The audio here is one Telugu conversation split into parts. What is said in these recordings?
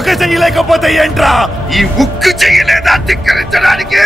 ఒక చెయ్యలేకపోతే ఏంట్రా ఈ ఉక్కు చెయ్యలేదా ధిక్కరించడానికి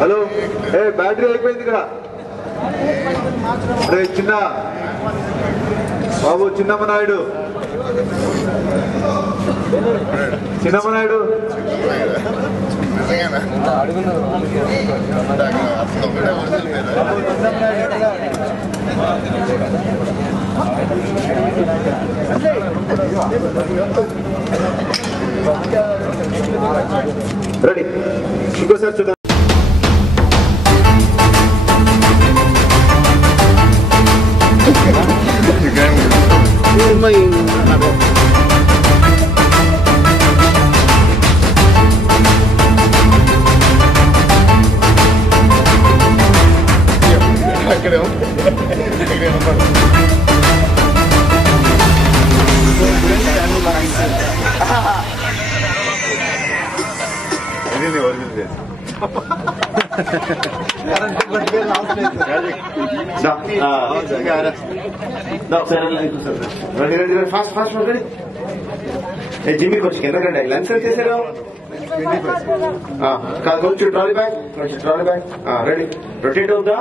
హలో బ్యాటరీ అయిపోయింది ఇక్కడ అరే చిన్న బాబు చిన్నమ్మనాయుడు రెడీ ఇంకోసారి చూద్దాం ఫాస్ట్ జిమ్కి వచ్చి ఎందుకంటే లంచ్ చేశారు కొంచెం ట్రాలీ బ్యాగ్ రెడీ రొటేట్ అవుతా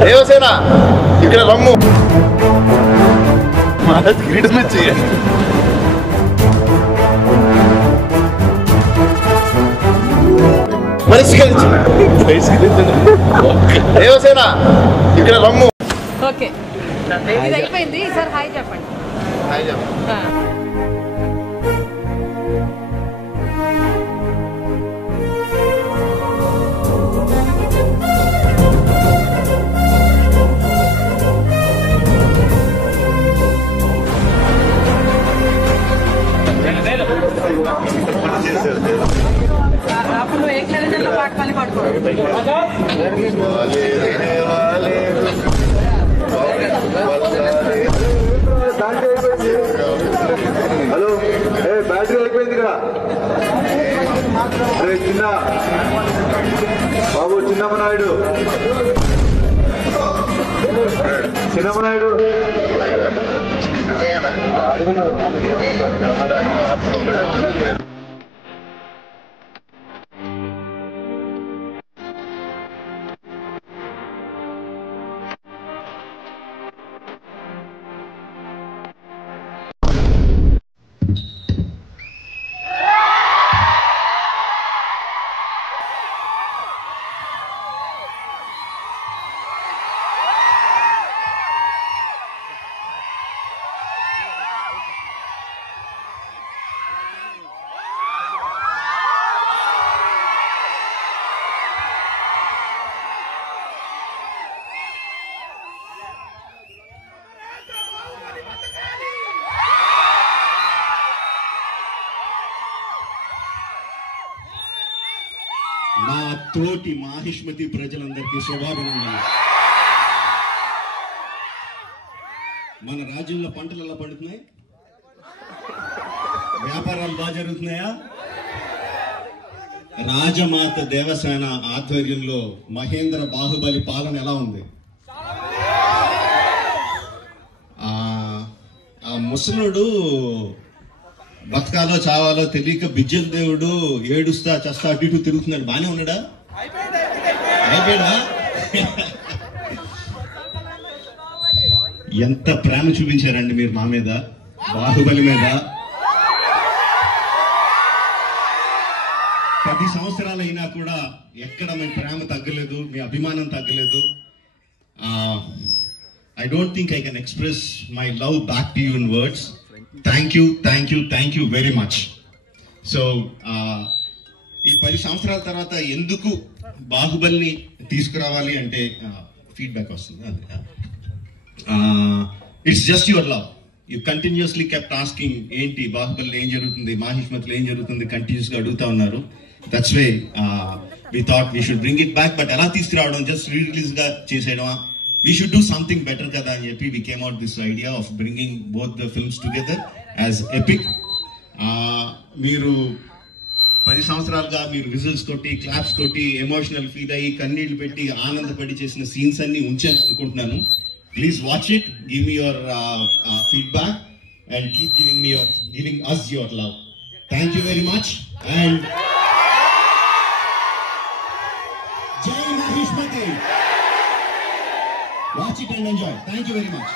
దేవసేన ఇక్కడ రమ్ము కిరీటమే చేయండి దేవసేన ఇక్కడ రమ్ము ఓకే ఇది అయిపోయింది సార్ హాయ్ చెప్పండి అప్పుడు ఏకలేదంలో పాట పని పడుకోండి హలో బ్యాటరీ అయిపోయింది ఇక్కడ అరే చిన్న బాబు చిన్నమ్మనాయుడు తోటి మాహిష్మతి ప్రజలందరికీ శుభాభినందనలు. మన రాజ్యంలో పంటలు ఎలా పండుతున్నాయి? వ్యాపారాలు బాగా జరుగుతున్నాయా? రాజమాత దేవసేన ఆధ్వర్యంలో మహేంద్ర బాహుబలి పాలన ఎలా ఉంది? ఆ ముసలుడు బతకాలో చావాలో తెలియక బిజ్జల దేవుడు ఏడుస్తా చస్తా అటు ఇటు తిరుగుతున్నాడు. బానే ఉన్నాడా? అయిపోయాడా? ఎంత ప్రేమ చూపించారండి మీరు మా మీద, బాహుబలి మీద. 10 సంవత్సరాలు అయినా కూడా ఎక్కడ మీ ప్రేమ తగ్గలేదు, మీ అభిమానం తగ్గలేదు. I don't think I can express my love back to you in words. Thank you very much. So, ఈ 10 సంవత్సరాల తర్వాత ఎందుకు బాహుబలిని తీసుకురావాలి అంటే ఫీడ్బ్యాక్ వస్తుంది. It's just your love. You continuously kept asking ఏంటి బాహుబలిలో ఏం జరుగుతుంది, మాహిష్మతిలో ఏం జరుగుతుంది, కంటిన్యూస్ గా అడుగుతా ఉన్నారు. That's way we thought we should bring it back. But ఎలా తీసుకురావడం, జస్ట్ రిలీజ్ గా చేసేయడమా? We should do something better kada ani cheppi we came out this idea of bringing both the films together as epic. Meeru 10 సంవత్సరాలుగా మీరు విజిల్స్ కొట్టి క్లాప్స్ కొట్టి ఎమోషనల్ ఫీల్ అయ్యి కన్నీళ్లు పెట్టి ఆనందపడి చేసిన సీన్స్ అన్ని ఉంచాను అనుకుంటున్నాను. Please watch it, give me your feedback and keep giving us your love. Thank you very much and Jai Mahishmati. Watch it and enjoy. Thank you very much.